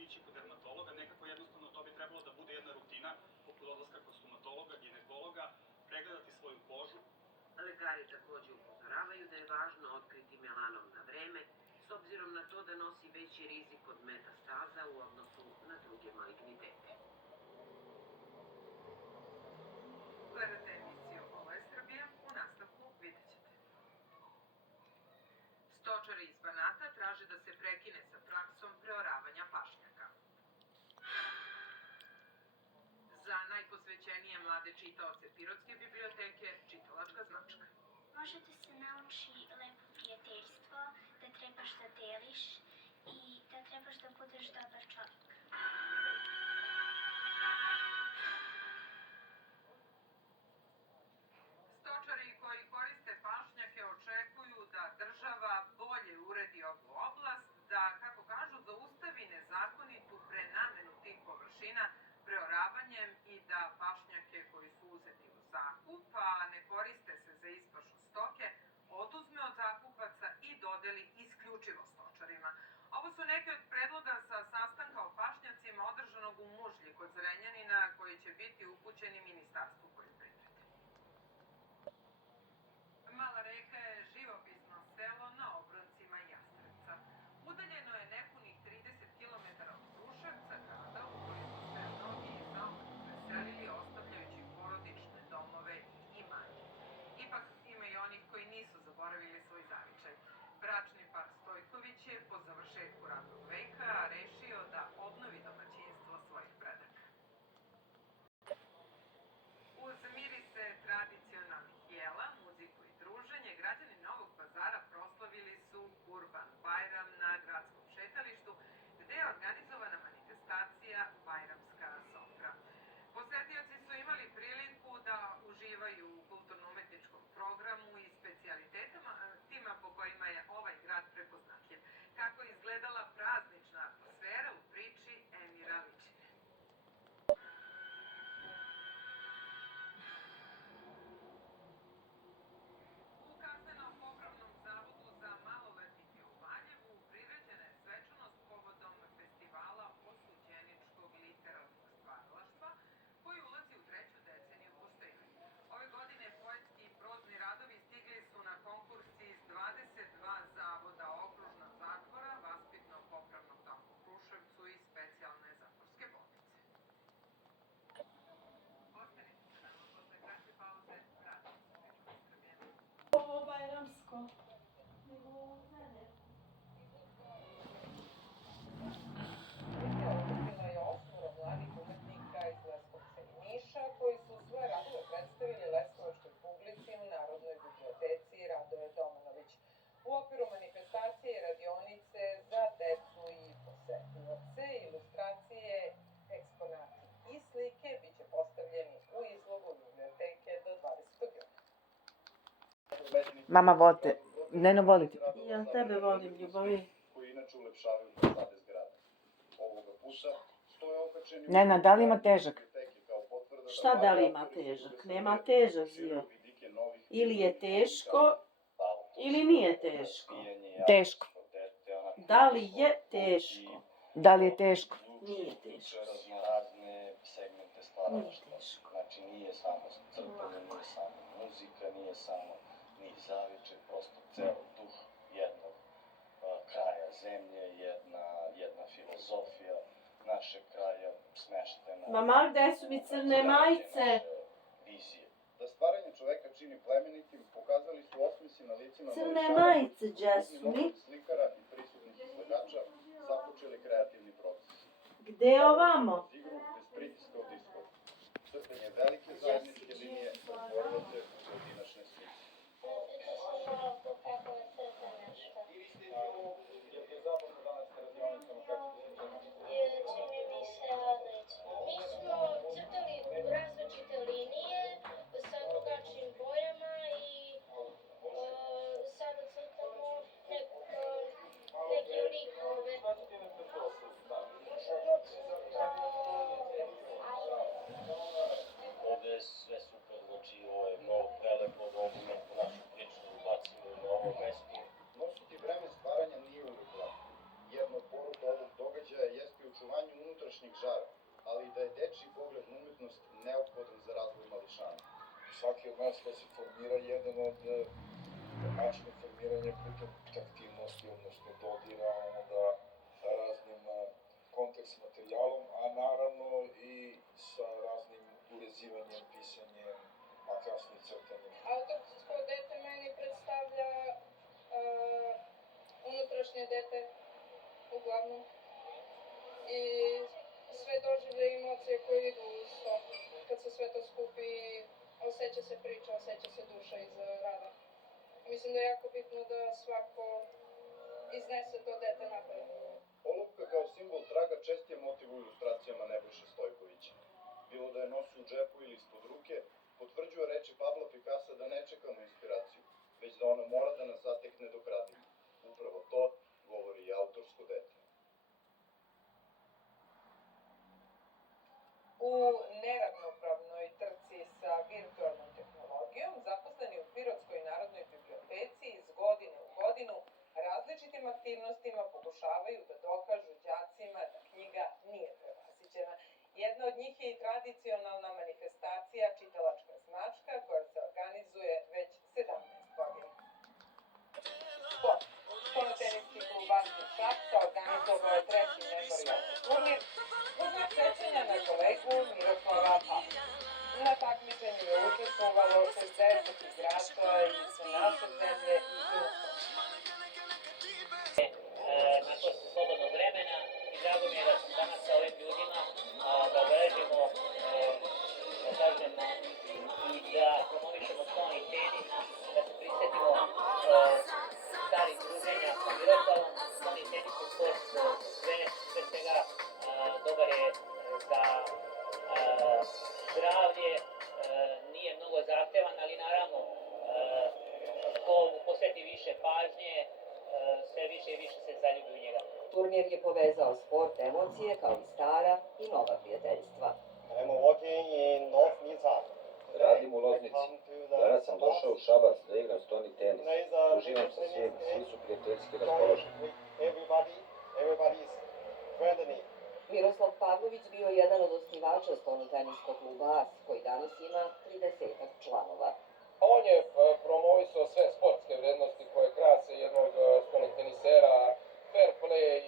morati ići kod dermatologa, nekako jednostavno to bi trebalo da bude jedna rutina, poput odlaska kod stomatologa, ginekologa, pregledati svoju kožu. Lekari takođe upozoravaju da je važno otkriti melanom na vreme, s obzirom na to da nosi veći rizik od metastaza u odnosu na druge malignitete. Gledate emisiju Ovo je Srbija, u nastavku vidjet ćete. Stočari iz Banata traže da se prekine sa praksom preoravanja pašnjaka. Za najposvećenije mlade čitaoce Pirotske biblioteke čitalačka značka. Može da se nauči lepo prijateljstvo, da trebaš da deliš i da trebaš da budeš dobar čovjek. Stočari koji koriste pašnjake očekuju da država bolje uredi ovu oblast, da, kako kažu, zaustavi nezakonitu prenamenu tih površina preoravanjem i da pašnjake koji su uzeti u zakup, a ne koriste se za ispašu stoke, oduzme od zakupaca i dodeli isključivo stočarima. Ovo su neki od predloga sa sastanka o pašnjacima održanog u Mužlji kod Zrenjanina, koji će biti upućeni Ministarstvu poljoprivrede. Mala Reka je živopisno selo na obroncima Jastrebca. Udaljeno je nepunih 30 km od Kruševca, grada u koji su se mnogi zauvek preselili, ostavljajući porodične domove i imanje. Ipak ima i onih koji nisu zaboravili svoj zavičaj. Bračni par Stojković je po završetku radnog veka rešio da obnovi domaćinstvo svojih predaka. Uz mirise tradicionalnih jela, muziku i druženje, građani Novog Pazara proslavili su Kurban-bajram na gradskom šetalištu, gde je organizovana manifestacija Bajramska sofra. Posetioci su imali priliku da uživaju u kulturno-umetničkom programu i specijalitetima po kojima je ovaj grad prepoznatljiv. Kako je izgledala praznična atmosfera u priči Emira Ličine. U Kazneno-popravnom zavodu za maloletnike u Valjevu priređena je svečanost povodom festivala osuđeničkog literarnog stvaralaštva, koji ulazi u 3. deceniju postojanja. Ove godine poetski i prozni radovi stigli su na konkurs iz 22 zavoda, okružnog zatvora, vaspitno-popravnog doma u Kruševcu i specijalne zatvorske bolnice. Ostanite sa nama, posle kratke pauze vratimo se pričom iz Srbije. Ovo bajramsko. Nego mene. Okupila je 8 mladih umetnika iz Leskovca i Niša, koji su svoje radove predstavili leskovačkoj publici u Narodnoj biblioteci Radoje Domanović. U okviru manifestacije i radionice za decu i posetioce, ilustracije, eksponati i slike biće postavljeni u izlogu biblioteke do 20. juna. Mama, volite, Neno, volite. Ja tebe volim, ljubavi. Koji inače ulepšavaju fasade zgrade. Ovoga puta stoje okačeni... Nena, da li ima težak? Šta da li ima težak? Nema težak, zio. Ili je teško, ili nije teško. Teško. Da li je teško? Da li je teško? Nije teško. Raznorazne segmente stvaralaštva. Nije teško. Znači, nije samo crtanje, nije samo muzika, nije samo ni zavičaj, prosto ceo duh jednog kraja zemlje, jedna filozofija našeg kraja smeštena... Mama, gde su mi crne majice? Vizije. Da stvaranje čoveka čini plemenitim, pokazali su osmesi na licima... Crne majice, gdje su mi? Slikara i prisutnih izgledača započeli kreativni proces. Gde ovamo? Igru bez pritiska od ishoda. Crtanje velike zajedničke linije pretvorilo se u pojedinačne slike. Kako je crta nešto. Je zabavno danas sa radionicama kako se Čini mi se odlično. Mi smo crtali različite linije sa drugačijim bojama i sada crtamo neke likove. Šta će ti na to staviti? Možemo crtamo da se formira jedan od načina formiranja putem aktivnosti, odnosno dodira onda raznim kontakt materijalom, a naravno i sa raznim urezivanjem, pisanjem, a kasnije crtanjem. Autorsko dete meni predstavlja unutrašnje dete, uglavnom, i sve doživlje i emocije koje idu uz to. Kad se sve to skupi, osjeća se priča, osjeća se duša iza rada. Mislim da je jako bitno da svako iznese to dete napred. Olovka kao simbol traga čest je motiv u ilustracijama Nebojše Stojkovića. Bilo da je nosi u džepu ili ispod ruke, potvrđuje reči Pabla Pikasa da ne čekamo inspiraciju, već da ona mora da nas zatekne dok radimo. Upravo to govori i autorsko dete. U neravnopravnoj trci sa virtualnom tehnologijom, zaposleni u Pirotskoj narodnoj biblioteci iz godine u godinu različitim aktivnostima pokušavaju da dokažu đacima da knjiga nije prevaziđena. Jedna od njih je i tradicionalna manifestacija Čitalačka značka koja se organizuje već 17 godina. Sport. Stolnoteniski klub Basket Šapca organizovao je 3. memorijalni turnir u znak sećanja na kolegu Miroslava Pavlovića. Na takmičenju je učestvovalo 60 igrača iz naše zemlje i inostranstva. Nakon slobodnog vremena i drago mi je da sam danas sa ovim ljudima da obeležimo, da kažem, i da promovišemo stolni tenis, da se prisjetimo starih druženja sa Miroslavom. Stolni tenis je sport sve svega dobar je za zdravlje, nije mnogo zahtevan, ali naravno ko mu posveti više pažnje, sve više i više se zaljubi u njega. Turnir je povezao sport, emocije, kao i stara i nova prijateljstva. I'm walking in North Nizza. Radim u Loznici. Danas sam došao u Šabac da igram stolni tenis. Uživam sa svim, svi su prijateljski raspoloženi. Everybody is friendly. Miroslav Pavlović bio je jedan od osnivača stolnoteniskog kluba AS, koji danas ima 30 članova. On je promovisao sve sportske vrednosti koje krase jednog stolnog tenisera, fair play,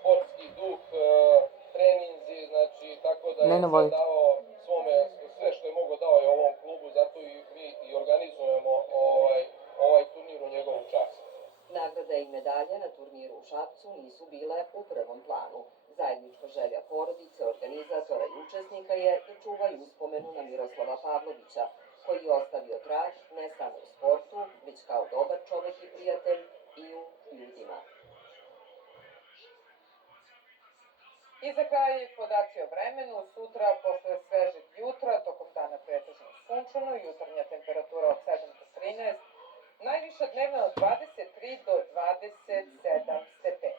sportski duh, treninzi, znači tako da je sve dao svome, sve što je mogo dao je ovom klubu, zato i mi i organizujemo ovaj turnir u njegovu čast. Nagrada i medalje na turniru u Šapcu nisu bile u prvom planu. Zajednička želja porodice, organizatora i učesnika je da čuvaju uspomenu na Miroslava Pavlovića, koji je ostavio trag ne samo u sportu, već kao dobar čovek i prijatelj i u ljudima. I za kraj podaci o vremenu. Sutra posle svežeg jutra, tokom dana pretežno sunčano, jutarnja temperatura od 7 do 13, najviša dnevna od 23 do 27 stepeni.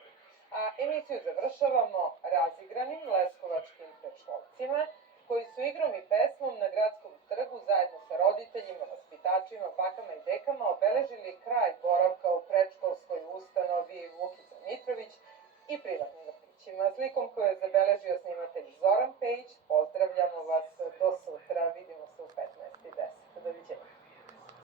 A emisiju završavamo razigranim leskovačkim predškolcima, koji su igrom i pesmom na gradskom trgu zajedno sa roditeljima, vaspitačima, bakama i dekama obeležili kraj boravka u predškolskoj ustanovi Vukica Mitrović i privatnim vrtićima. Slikom koju je zabeležio snimatelj Zoran Pejić, pozdravljamo vas do sutra, vidimo se u 15:10. Doviđenja.